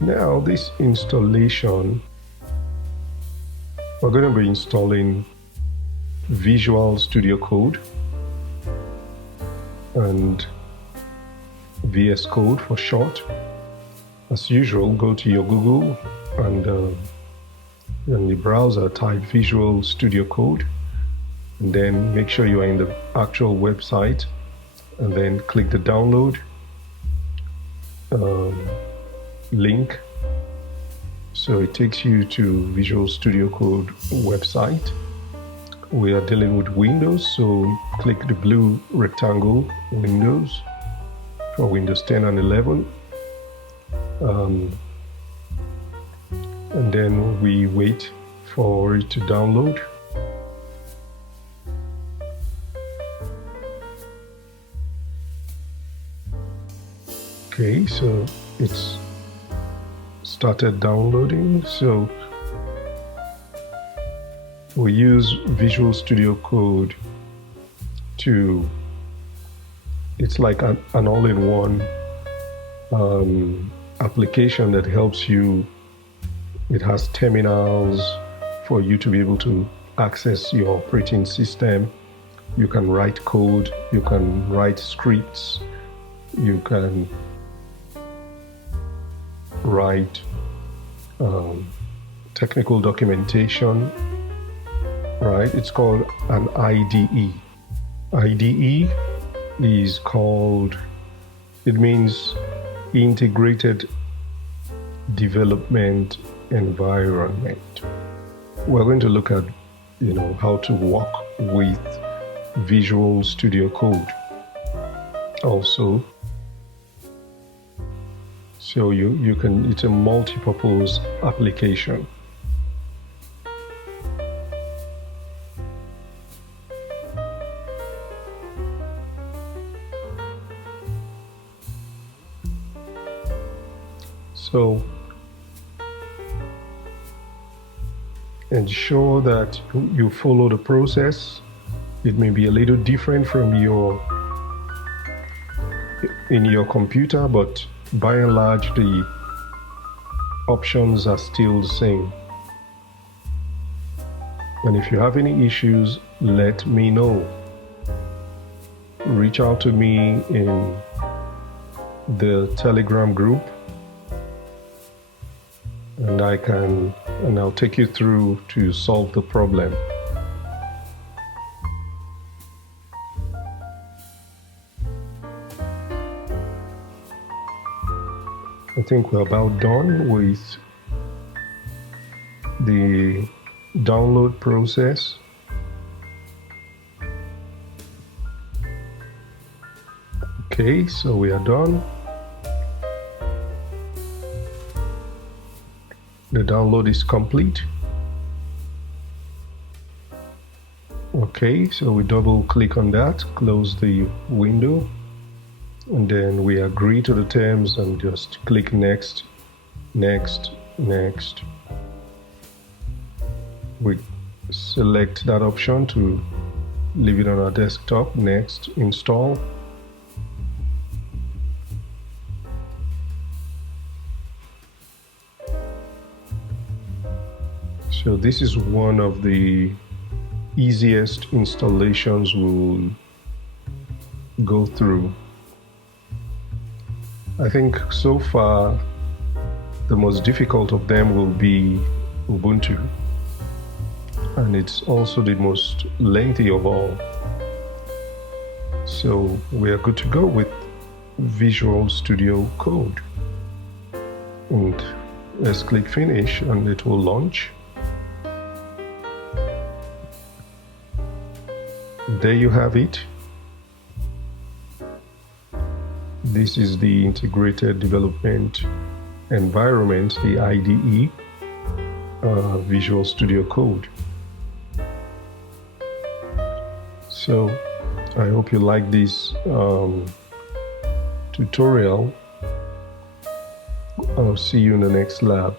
Now this installation, we're going to be installing Visual Studio Code and VS Code for short. As usual, go to your Google and in the browser type Visual Studio Code, and then make sure you are in the actual website, and then click the download link. So it takes you to Visual Studio Code website. We are dealing with Windows, so click the blue rectangle Windows for Windows 10 and 11. And then we wait for it to download. Okay, so it's started downloading. So we use Visual Studio Code it's like an all-in-one application that helps you. It has terminals for you to be able to access your operating system. You can write code, you can write scripts, you can write technical documentation, right? It's called an IDE. IDE is called, it means Integrated Development Environment. We're going to look at, how to work with Visual Studio Code also. So you can, it's a multi-purpose application. So ensure that you follow the process. It may be a little different from in your computer, but by and large the options are still the same. And if you have any issues, let me know. Reach out to me in the Telegram group, and I'll take you through to solve the problem. I think we're about done with the download process. Okay, so we are done. The download is complete. Okay, so we double click on that, close the window, and then we agree to the terms and just click next, next, next. We select that option to leave it on our desktop. Next, install. So this is one of the easiest installations we'll go through. I think so far the most difficult of them will be Ubuntu, and it's also the most lengthy of all. So we are good to go with Visual Studio Code, and let's click finish and it will launch. There you have it. This is the Integrated Development Environment, the IDE, Visual Studio Code. So I hope you like this tutorial. I'll see you in the next lab.